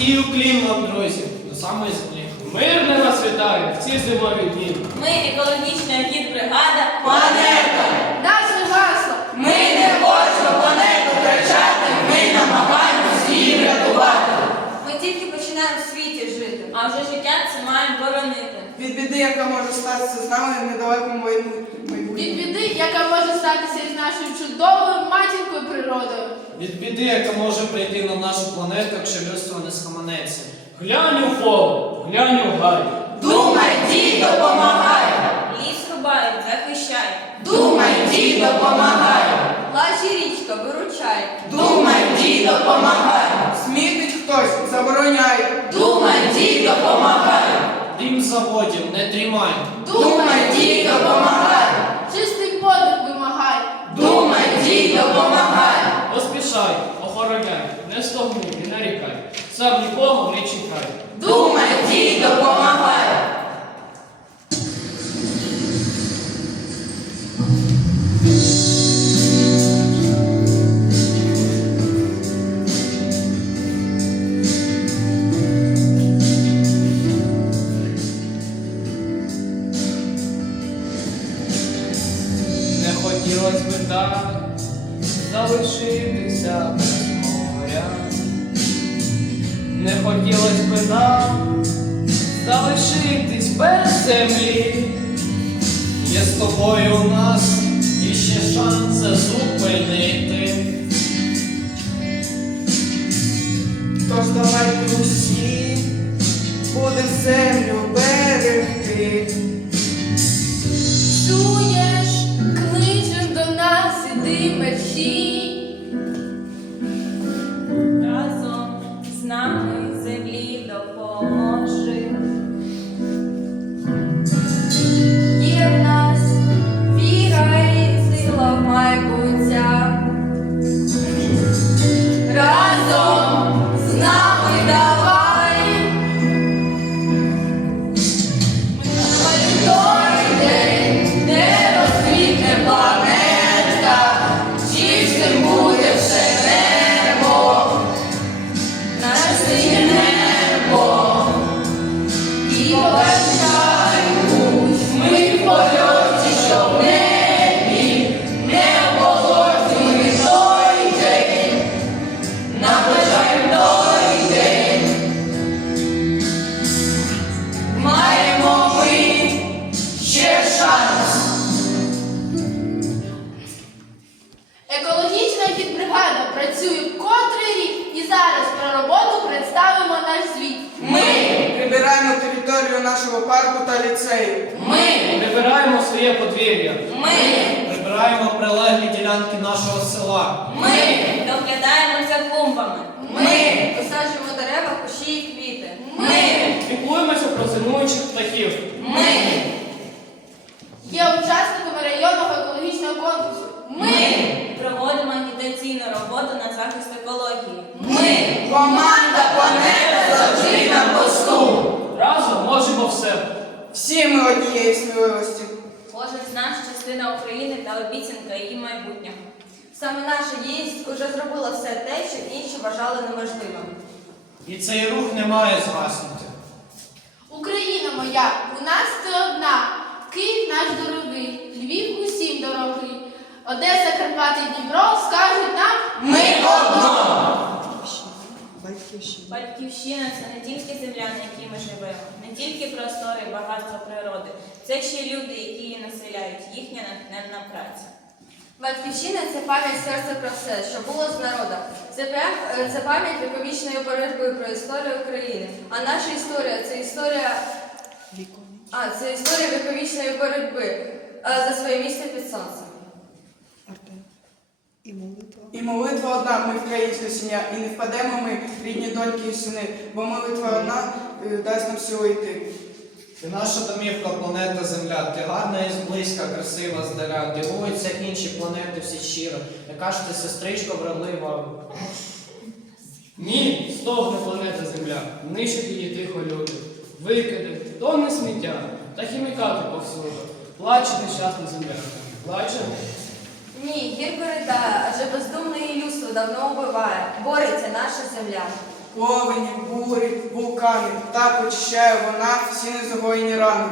Низький уклін вам, друзі, до самої землі. Мирне вас вітаю в ці зимові дні. Ми екологічна гід-бригада Планета. наше гасло. Ми не хочемо планету втрачати, ми намагаємось її врятувати. Ми тільки починаємо в світі жити. А вже життя це маємо боронити. Від біди, яка може статися з нами в недалекому майбутньому. Яка може статися із нашою чудовою матінкою природою. Від біди, яка може прийти на нашу планету, якщо людство не схаменеться. Глянь у поле, глянь у гай. Думай, дій, допомагай. Ліс рубають, захищай. Думай, дій, допомагай. Плаче річка, виручай. Думай, дій, допомагай. Смітить хтось, забороняє. Думай, дій, допомагай. Дім заводів, не дрімай. Думай, дій, допомагай. Допомагай. Поспішай, охороняй, не стогни не нарікай. Сам нікого не чекай. Думай, дій, допомагай. Землі. Є з тобою у нас іще шанс це зупинити. Тож давайте усі будем землю берегти. Чуєш, кличем до нас, іди мерщій. Частина України та обіцянка її майбутнього. Саме наша діяльність уже зробила все те, що інші вважали неможливим. І цей рух не має згаснути. Україна моя, у нас ти одна. Київ наш дорогий, Львів усім дорогий. Одеса, Карпати, Дніпро скажуть нам Ми одно. Батьки. Батьківщина це не тільки земля, на якій ми живемо, не тільки простори і багатство природи. Це ще люди, які її населяють, їхня натхненна праця. Батьківщина це пам'ять серця про все, що було з народом. Це, це пам'ять віковічної боротьби про історію України. А наша історія це історія. А, це історія віковічної боротьби е, за своє місце під сонцем. І молитва. І молитва одна, ми українська сім'я, і не впадемо ми, рідні доньки і сини, бо молитва одна е, дасть нам силу йти. Ти наша домівка, планета Земля, ти гарна і зблизька, красива здаля, дивуються, інші планети всі щиро. Яка ж ти сестричка вродлива. Ні, стогне планета Земля, нищать її тихо люди. Викиди, тонне сміття та хімікати повсюди. Плаче нещасна земля. Плаче. Ні, гір передає, адже бездумне людство давно убиває. Бореться наша земля. Повені, бурі, вулкани, так очищає вона всі незагоєні рани.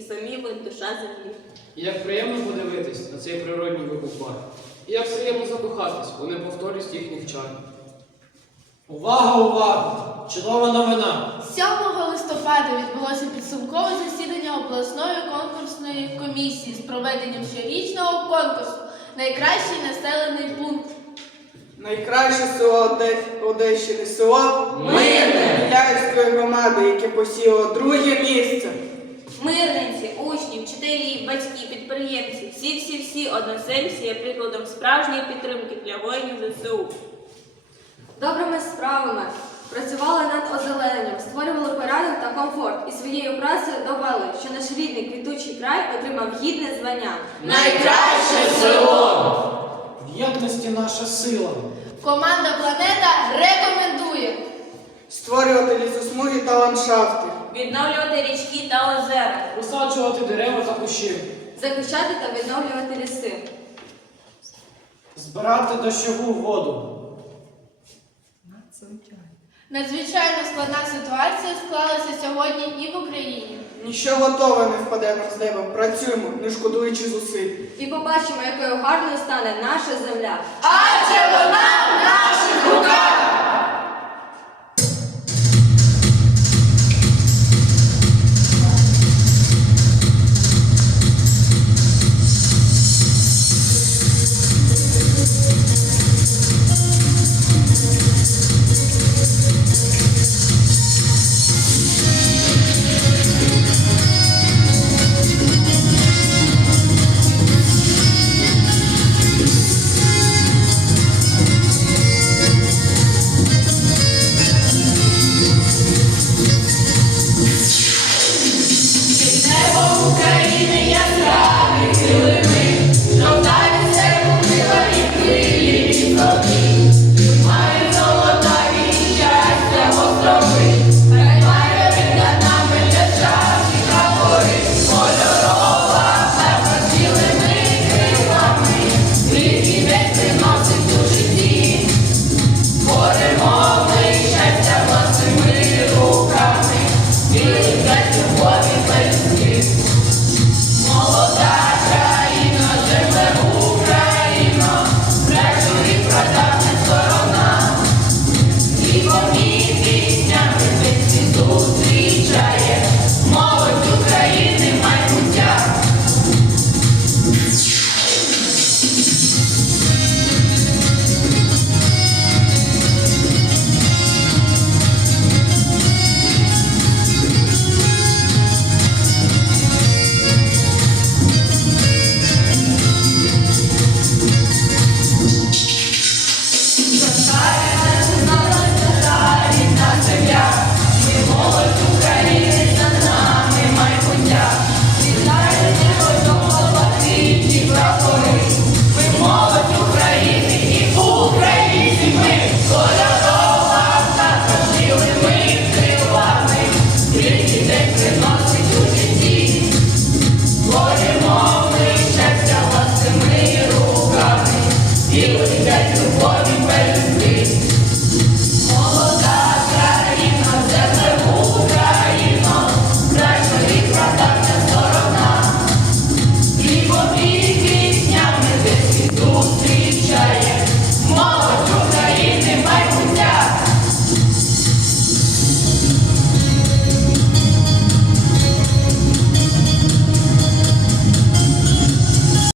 І самі ви душа землі. І як приємно подивитись на цей природній вибух барв. І як приємно закохатись у неповторність їхніх чар. Увага, увага! Чудова новина! 7 листопада відбулося підсумкове засідання обласної конкурсної комісії з проведенням щорічного конкурсу Найкращий населений пункт. Найкраще село Оде- Одещини село Мирне. Біляївської громади, яке посіло друге місце. Мирненці, учні, вчителі, батьки, підприємці, всі-всі-всі односельці є прикладом справжньої підтримки для воїнів ЗСУ. Добрими справами працювали над озелененням, створювали порядок та комфорт і своєю працею довели, що наш рідний квітучий край отримав гідне звання. Найкраще село. В єдності наша сила. Команда Планета рекомендує. Створювати лісосмуги та ландшафти. Відновлювати річки та озера. Висаджувати дерева та кущі. захищати та відновлювати ліси. Збирати дощову воду. Надзвичайно складна ситуація склалася сьогодні і в Україні. Ніщо готове не впаде нам з неба. Працюємо, не шкодуючи зусиль. І побачимо, якою гарною стане наша земля. Адже вона в наших руках.